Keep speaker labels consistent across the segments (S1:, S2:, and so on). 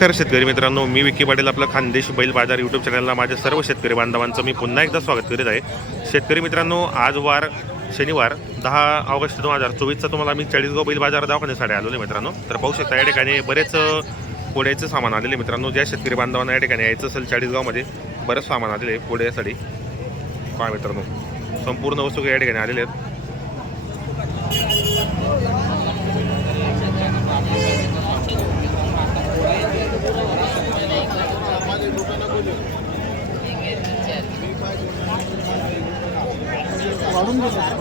S1: नमस्कार शेतकरी मित्रांनो मी विकी पाटील आपलं खानदेश बैल बाजार यूट्यूब चॅनलला माझ्या सर्व शेतकरी बांधवांचं मी पुन्हा एकदा स्वागत करीत आहे. शेतकरी मित्रांनो आज वार शनिवार दहा ऑगस्ट दोन हजार चोवीसचा तुम्हाला मी चाळीसगाव बैल बाजार दवाखान्यासाठी आलो आहे मित्रांनो. तर पाहू शकता या ठिकाणी बरेच पोड्याचं सामान आलेलं मित्रांनो. ज्या शेतकरी बांधवांना या ठिकाणी यायचं असेल चाळीसगावमध्ये बरंच सामान आलेलं आहे पोड्यासाठी काय मित्रांनो संपूर्ण वस्तू या ठिकाणी आलेल्या आहेत.
S2: काढून होऊ शकतं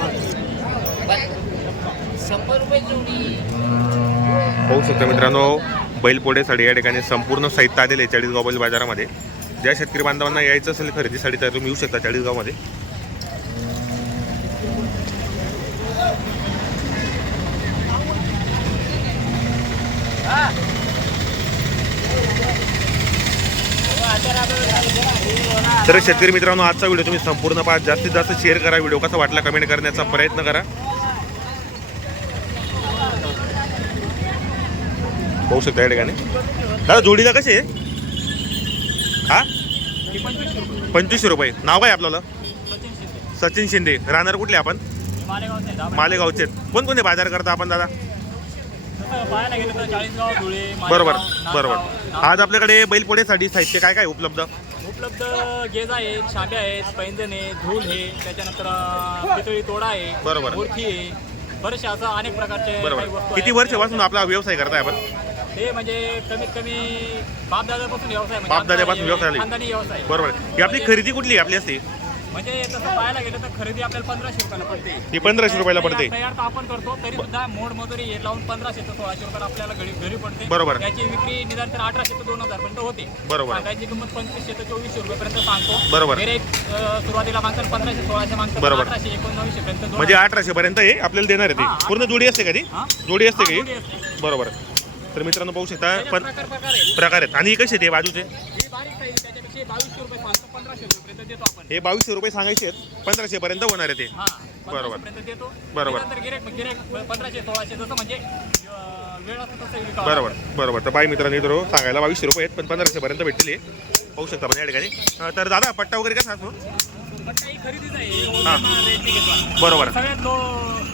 S1: पाहू मित्रांनो बैलपोड्यासाठी या ठिकाणी संपूर्ण साहित्य आलेले आहे चाळीसगाव बैल बाजारामध्ये. ज्या शेतकरी बांधवांना यायचं असेल खरेदीसाठी तर तुम्ही येऊ शकता चाळीसगावमध्ये. तर शेतकरी मित्रांनो आजचा व्हिडिओ तुम्ही संपूर्ण पाहा. जास्तीत जास्त शेअर करा व्हिडिओ. कसा वाटला कमेंट करण्याचा प्रयत्न करा. पाहू शकता या ठिकाणी. दादा जोडीला कसे आहे? हा? पंचवीसशे रुपये. नाव काय आपल्याला? सचिन शिंदे. राहणार कुठले आपण? मालेगावचे. कोणकोणते बाजार करता आपण दादा? बरोबर बरोबर. आज आपल्याकडे बैलपोड्यासाठी साहित्य काय काय उपलब्ध?
S2: उपलब्ध गेज आहेत शाब्या आहेत पैंजण आहे धूल आहे त्याच्यानंतर पितळी तोडा आहे
S1: बरोबर.
S2: मूर्ती आहे. बरेचसे असं अनेक प्रकारचे काही
S1: बरोबर.
S2: वस्तू
S1: किती
S2: आहेत.
S1: वर्षापासून आपला व्यवसाय करताय आपण?
S2: हे म्हणजे कमीत कमी बापदादापासून व्यवसाय म्हणजे
S1: बापदाद्यापासून
S2: आमचा
S1: व्यवसाय.
S2: खानदानी व्यवसाय
S1: बरोबर. ही आपली खरेदी कुठली आहे? आपली असते
S2: म्हणजे तसं पाहायला गेलं तर खरेदी आपल्याला पंधराशे रुपयाला पडते.
S1: ही पंधराशे रुपयाला पडते.
S2: तयार तर आपण करतो तरी सुद्धा मोड मजुरी हे लावून पंधराशे ते सोळाशे रुपये आपल्याला घरी घरी पडते.
S1: बरोबर.
S2: त्याची विक्री निदान तर अठराशे ते दोन हजार पर्यंत होते.
S1: बरोबर.
S2: सांगायची किंमत पंचवीसशे ते चोवीसशे रुपयेपर्यंत सांगतो.
S1: बरोबर.
S2: अं, सुरुवातीला मागतात पंधराशे सोळाशे मागतात
S1: बरोबर.
S2: अठराशे एकोणनव्वदशे पर्यंत
S1: म्हणजे अठराशे पर्यंत हे आपल्याला देणार आहे ते. पूर्ण जोडी असते का ती? जोडी असते का ही. बरोबर. तर मित्रांनो पाहू शकता पण
S2: प्रकार आहेत.
S1: आणि हे कसे ते बाजूचे?
S2: बावीसशे रुपये सांगतो पंधराशे रुपयेपर्यंत देतो आपण
S1: हे बावीसशे रुपये सांगायचे आहेत पंधराशे पर्यंत होणार आहे ते
S2: हा
S1: बरोबर.
S2: देतो
S1: बरोबर.
S2: पंधराशे सोळाशे जसं म्हणजे अं, वेळ असतो तसं विकावं
S1: बरोबर बरोबर तर बाई मित्रांनी इथं सांगायला बावीसशे रुपये आहेत पण पंधराशे पर्यंत भेटतील हे. पाहू शकता आपण या ठिकाणी अं, तर दादा पट्टा वगैरे कसा असतो
S2: पण काही खरेदीच आहे
S1: हा.
S2: होलसेल रेटने घेतो आम्ही.
S1: बरोबर
S2: सगळ्यात लो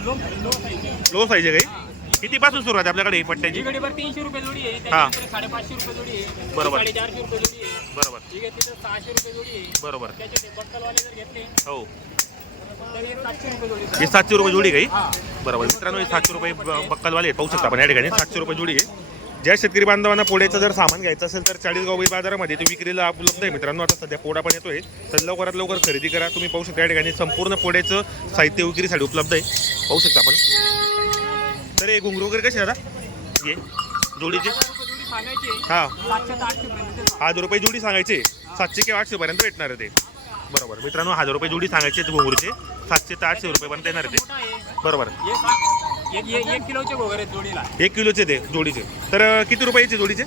S2: लो लो साईज आहे.
S1: लो साईज आहे काही किती पासून सुरुवात आहे आपल्याकडे पट्ट्याची?
S2: तीनशे रुपये जोडी आहे. त्याच्यानंतर साडेपाचशे रुपये जोडी आहे.
S1: बरोबर.
S2: साडेचारशे रुपये जोडी आहे.
S1: बरोबर.
S2: ही घेतली तर सहाशे रुपये जोडी आहे.
S1: बरोबर.
S2: त्याचे ते बक्कलवाले जर घेतले
S1: हो.
S2: तर हे सातशे रुपये जोडी
S1: हे सातशे रुपये जोडी काही
S2: हा?
S1: बरोबर. मित्रांनो हे सातशे रुपये ब- बक्कलवाले आहेत. पाहू शकता आपण या ठिकाणी. सातशे रुपये जोडी आहे. ज्या शेतकरी बांधवांना पोड्याचं जर सामान घ्यायचं असेल तर चाळीसगाव बैल बाजारामध्ये ते विक्रीला उपलब्ध आहे. मित्रांनो आता सध्या पोडा पण येतोय. तर लवकरात लवकर खरेदी करा. तुम्ही पाहू शकता या ठिकाणी संपूर्ण पोड्याचं साहित्य विक्रीसाठी उपलब्ध आहे. पाहू शकता आपण. तर हे घुंगरू वगैरे कसे दादा? ये जोडीचे?
S2: हजार रुपये जोडी
S1: हा. हजार रुपये जोडी सांगायचे. सातशे किंवा आठशे पर्यंत भेटणार आहे ते. बरोबर. मित्रांनो हजार रुपये जोडी सांगायचे आहेत घुंगरूचे. सातशे ते आठशे रुपयेपर्यंत येणार आहे ते. बरोबर.
S2: एक किलोचे
S1: ते जोडीचे. तर किती रुपयाचे जोडीचे?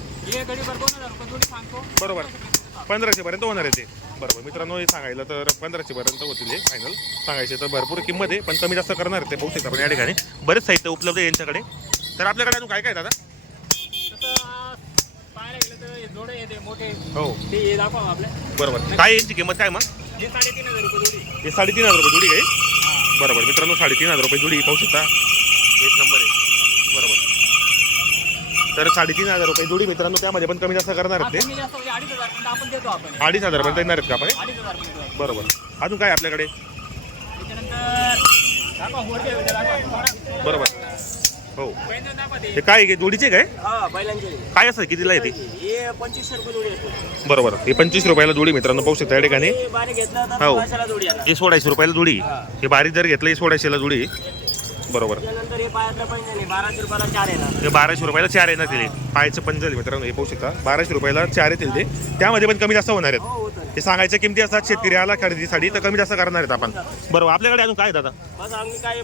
S1: बरोबर. पंधराशे पर्यंत होणार आहे ते. बरोबर. मित्रांनो हे सांगायला तर पंधराशे पर्यंत होतील हे फायनल सांगायचे तर भरपूर किंमत आहे पण कमी जास्त करणार ते पाहू शकता आपण या ठिकाणी. बरेच साहित्य उपलब्ध आहे यांच्याकडे. तर आपल्याकडे अजून काय काय दादा?
S2: हे
S1: बरोबर. काय यांची किंमत काय मग?
S2: हे साडेतीन हजार रुपये जोडी.
S1: हे साडेतीन हजार रुपये जोडी आहे बरोबर. मित्रांनो साडेतीन हजार रुपये जोडी पाहू शकता. एक नंबर आहे. बरोबर. तर साडेतीन हजार रुपये जोडी मित्रांनो त्यामध्ये पण कमी जास्त करणार आहेत ते.
S2: म्हणजे अडीच हजार पर्यंत आपण देतो आपण.
S1: अडीच हजार पर्यंत येणार आहेत का आपण
S2: अडीच हजार पर्यंत देतो.
S1: बरोबर. अजून काय आपल्याकडे?
S2: त्याच्यानंतर दाखवा दाखवा
S1: बरोबर. हो.
S2: दाखवा ते.
S1: हे काय आहे? जोडीचे काय?
S2: हा बैलांचे.
S1: काय असं? कितीला येते
S2: हे पंचवीसशे रुपये जोडी असते.
S1: बरोबर. हे पंचवीस रुपयाला जोडी मित्रांनो पाहू शकता या ठिकाणी.
S2: हे बारीक घेतलं तर
S1: हो.
S2: पाचशेला जोडी येणार.
S1: हे सोळाशे रुपयाला जोडी.
S2: हा.
S1: हे बारीक जर घेतलं हे सोळाशेला जोडी. बरोबर.
S2: त्यानंतर हे पायातलं पैंजण आहे बाराशे रुपयाला चार येणार.
S1: हे बाराशे रुपयाला चार येणार तिथे. पायाचं पंजल मित्रांनो हे पाहू शकता बाराशे रुपयाला चार येतील ते. त्यामध्ये पण कमी जास्त होणार आहेत.
S2: हो होतं
S1: हे सांगायच्या किमती असतात शेतकऱ्याला खरेदीसाठी तर कमी जास्त करणार आहेत आपण. बरोबर आपल्याकडे अजून काय आहे दादा?
S2: बस आम्ही काय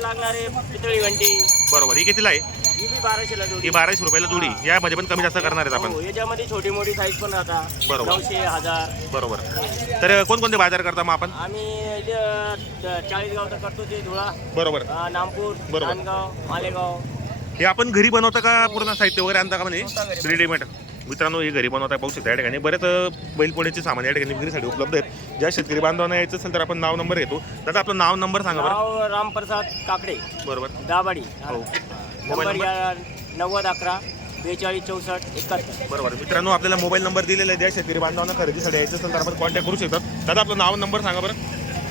S2: लागणारे पितळी घंटी.
S1: बरोबर ही कितीला आहे?
S2: ही बी बाराशेला जोडी.
S1: ही बाराशे रुपयाला जोडी. यामध्ये पण कमी जास्त करणार आहेत आपण.
S2: हो याच्यामध्ये छोटी मोठी साईज पण राहतात
S1: बरोबर.
S2: नऊशे हजार.
S1: बरोबर. तर कोणकोणते बाजार करता मग आपण?
S2: आम्ही इथे चाळीसगावचं करतो ते धुळा
S1: बरोबर.
S2: अं, नामपूर
S1: बरोबर.
S2: नांदगाव मालेगाव.
S1: हे आपण घरी बनवता का पूर्ण साहित्य वगैरे आणता का म्हणजे रेडीमेड मित्रांनो हे घरी बनवता पाहू शकता. या ठिकाणी बरेच अ, बैलपोळ्याचे सामान या ठिकाणी विक्रीसाठी उपलब्ध आहेत. ज्या शेतकरी बांधवांना यायचं असेल तर आपण नाव नंबर घेतो. दादा आपलं नाव नंबर सांगा बरं.
S2: नाव रामप्रसाद काकडे.
S1: बरोबर.
S2: दाबाडी
S1: हो.
S2: Number
S1: number?
S2: या नव्वद अकरा बेचाळीस चौसष्ट एकाहत्तर.
S1: बरोबर. मित्रांनो आपल्याला मोबाईल नंबर दिलेला आहे. ज्या शेतकरी बांधवांना खरेदीसाठी यायचं असेल तर आपण कॉन्टॅक्ट करू शकतात. दादा आपलं नाव नंबर सांगा बरं.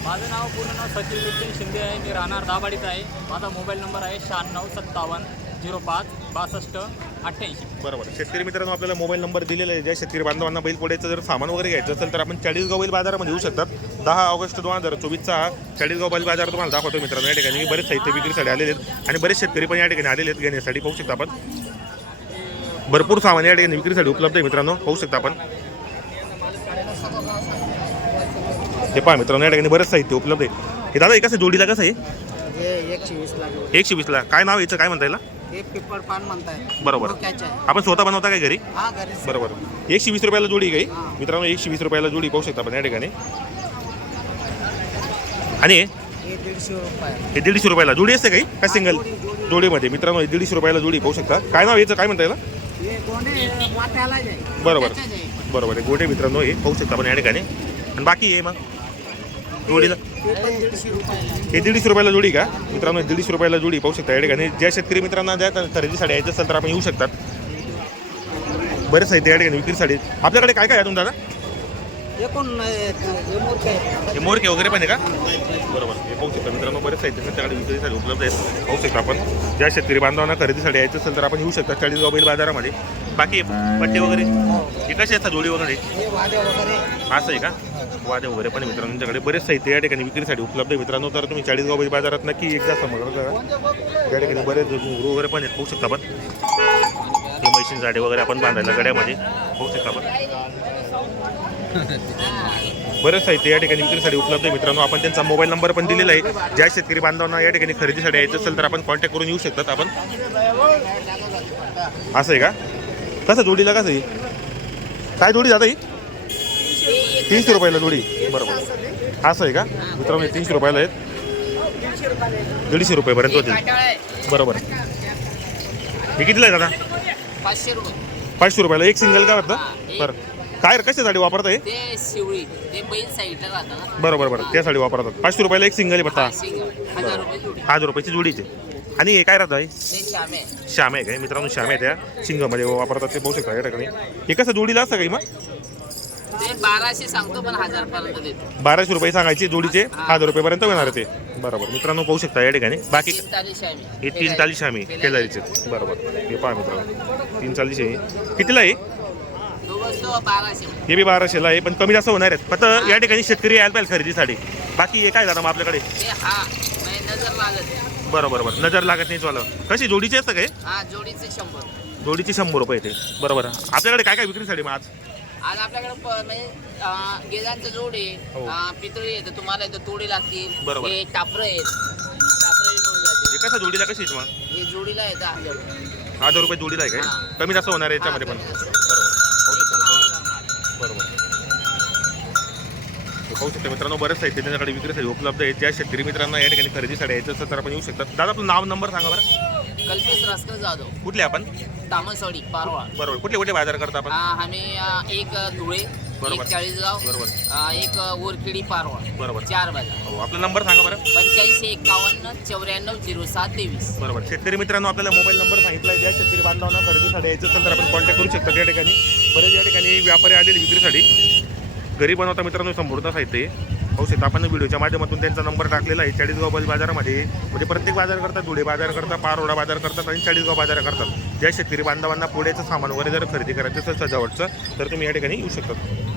S2: माझं नाव पूर्ण नाव सचिन नितीन शिंदे आहे. मी राहणार दाबाडीचा आहे. माझा मोबाईल नंबर आहे शहाण्णव सत्तावन्न झिरो पाच बासष्ट अठ्ठ्याऐंशी.
S1: बरोबर. शेतकरी मित्रांनो आपल्याला मोबाईल नंबर दिलेला आहे. ज्या शेतकरी बांधवांना बैलपोड्याचं जर सामान वगैरे घ्यायचं असेल तर आपण चाळीसगाव बैल बाजारामध्ये येऊ शकतात. दहा ऑगस्ट दोन हजार चोवीसचा हा चाळीसगाव बैल बाजार तुम्हाला दाखवतो मित्रांनो. या ठिकाणी बरेच साहित्य विक्रीसाठी आलेले आहेत आणि बरेच शेतकरी पण या ठिकाणी आलेले आहेत घेण्यासाठी. पाहू शकता आपण. भरपूर सामान या ठिकाणी विक्रीसाठी उपलब्ध आहे मित्रांनो. पाहू शकता आपण. हे पहा मित्रांनो या ठिकाणी बरेच साहित्य उपलब्ध आहे. हे दादा हे कसं जोडीला कसं आहे?
S3: हे एकशे वीस लागेल.
S1: एकशे वीसला. काय नाव याचं? काय म्हणता येईल
S3: हे पिपर पान म्हणताय.
S1: बरोबर.
S3: डोक्याचे आहे.
S1: आपण स्वतः बनवता काय घरी?
S3: हा
S1: बरोबर. एकशे वीस रुपयाला जोडी काही?
S3: हां.
S1: मित्रांनो एकशे वीस रुपयाला जोडी पाहू शकता आपण या ठिकाणी. आणि हे?
S3: दीडशे रुपये
S1: हे दीडशे रुपयाला जोडी असते काही? काय सिंगल
S3: जोडी, जोडी.
S1: जोडीमध्ये. मित्रांनो हे दीडशे रुपयाला जोडी पाहू शकता. काय नाव याचं? काय म्हणता येईल
S3: हे गोंडे वाट्याला जाईल
S1: बरोबर.
S3: त्याच्याच आहे.
S1: बरोबर. आहे गोटे मित्रांनो हे पाहू शकता आपण या ठिकाणी. आणि बाकी हे मग? जोडीला?
S3: हे दीडशे
S1: रुपयाला जोडी का? मित्रांनो दीडशे रुपयाला जोडी पाहू शकता. या ठिकाणी ज्या शेतकरी मित्रांना द्या खरेदीसाठी यायचं असेल तर आपण येऊ शकतात. बरेच साहित्य त्या ठिकाणी विक्रीसाठी आपल्याकडे काय काय आहे तुमचा दादा?
S3: हे
S1: मोरके वगैरे पण आहे का? बरोबर. हे पाहू शकता मित्रांनो बरेच साहित्य त्यांच्याकडे विक्रीसाठी उपलब्ध आहेत. पाहू शकता आपण. ज्या शेतकरी बांधवांना खरेदीसाठी यायचं असेल तर आपण येऊ शकता. चाळीसगाव बैल बाजारामध्ये. बाकी पट्टे वगैरे? हे कसे असतात जोडी वगैरे? असं आहे का? वादे वगैरे पण मित्रांच्याकडे मित्रांनो. तुमच्याकडे बरेच साहित्य या ठिकाणी विक्रीसाठी उपलब्ध आहे. मित्रांनो तर तुम्ही चाळीसगाव बैल बाजारात नक्की एकदा समोर करा या ठिकाणी बरेच घुंगरू वगैरे पण आहेत शकता पण ते मशीन झाडे वगैरे आपण बांधायला गड्यामध्ये होऊ शकता पण बरेच साहित्य या ठिकाणी विक्रीसाठी उपलब्ध आहे. मित्रांनो आपण त्यांचा मोबाईल नंबर पण दिलेला आहे. ज्या शेतकरी बांधवांना या ठिकाणी खरेदीसाठी यायचं असेल तर आपण कॉन्टॅक्ट करून येऊ शकतात आपण. असं आहे का? कसं जोडीला कसं आहे? काय जोडी जाता ही? तीनशे रुपयाला जोडी. बरोबर असं आहे का? मित्रांनो तीनशे रुपयाला आहेत. दीडशे रुपयेपर्यंत होतील. बरोबर. हे कितीला आहे दादा?
S3: पाचशे रुपये.
S1: पाचशे रुपयाला. एक सिंगल का वाटतं. बरं. काय कशासाठी वापरता हे
S3: ना
S1: बरोबर बरं त्यासाठी वापरतात. पाचशे रुपयाला एक सिंगल आहे
S3: हजार
S1: रुपयाची जोडीचे आणि हे काय राहतं हे
S3: ते श्यामे
S1: आहे. काय मित्रांनो श्याम आहे त्या. शिंगामध्ये वापरतात ते पाहू शकता या ठिकाणी. हे कसं जोडीला असतं काही मग?
S3: बाराशे सांगतो पण हजार पर्यंत देतो.
S1: बाराशे रुपये सांगायचे जोडीचे हजार रुपयेपर्यंत मिळणार आहे ते. बरोबर. मित्रांनो पाहू शकता या ठिकाणी. बाकी हे तीन चाळीस श्यामी केदारीचे बरोबर. हे पहा मित्रांनो. तीन चाळीस आहे कितीला आहे?
S3: तो बसतो बाराशे.
S1: हे बी बाराशेला आहे पण कमी जास्त होणार आहेत. फक्त या ठिकाणी शेतकरी यायला पाहिजे खरेदीसाठी. बाकी हे काय झालं मग आपल्याकडे?
S3: हा म्हणजे नजर लागत
S1: बरोबर बरोबर. नजर लागत नाही चालू कशी जोडीचे असतं काय?
S3: हा जोडीचे शंभर.
S1: जोडीची शंभर रुपये ते बरोबर. आपल्याकडे काय काय विक्रीसाठी मग आज?
S3: आज आपल्याकडे म्हणजे गेजांचं जोड आहे.
S1: हो.
S3: पितळी आहे तर तुम्हाला इथं तोडी लागतील.
S1: बरोबर.
S3: हे टापर आहेत. टापर जाते
S1: हे कसं जोडीला कशी आहेत मग?
S3: हे जोडीला येतं हजार रुपये.
S1: हजार रुपये जोडीला आहे काय. कमी जास्त होणार आहे याच्यामध्ये पण. बरोबर. पाहू शकता मित्रांनो. बरोबर. हे पाहू शकता मित्रांनो बरेच साहित्य त्यांच्याकडे विक्रीसाठी उपलब्ध आहे ज्या शेतकरी मित्रांना या ठिकाणी खरेदीसाठी यायचं असेल तर आपण येऊ शकतात दादा आपलं नाव नंबर सांगा बरं.
S3: कल्पेश रास्कर जाधव.
S1: कुठले आपण?
S3: तामसवाडी पारवा
S1: बरोबर. कुठले कुठले बाजार करता आपण?
S3: हा आम्ही अं, एक धुळे
S1: बरोबर.
S3: एक चाळीसगाव
S1: बरोबर.
S3: अं, एक ओरखेडी पारवा
S1: बरोबर.
S3: चार बाजार.
S1: हो आपला नंबर सांगा बरं.
S3: पंच्याऐंशी एकावन्न चौऱ्याण्णव झिरो सात तेवीस.
S1: बरोबर. शेतकरी मित्रांनो आपल्याला मोबाईल नंबर सांगितला आहे. ज्या शेतकरी बांधवांना खरेदीसाठी यायचं असेल तर आपण कॉन्टॅक्ट करू शकता. त्या ठिकाणी बरेच या ठिकाणी व्यापारी आलेले विक्रीसाठी. घरी बनवता मित्रांनो संपूर्ण साहित्य आहे. पाहू शकता आपण व्हिडिओच्या माध्यमातून त्यांचा नंबर टाकलेला आहे. चाळीसगाव बैल बाजारामध्ये म्हणजे प्रत्येक बाजार करतात धुळे बाजार करतात पारोडा बाजार करतात आणि चाळीसगाव बाजार करतात. ज्या शेतकरी बांधवांना पुढेचं सामान वगैरे जर खरेदी करायचं असेल सजावटचं तर तुम्ही या ठिकाणी येऊ शकतात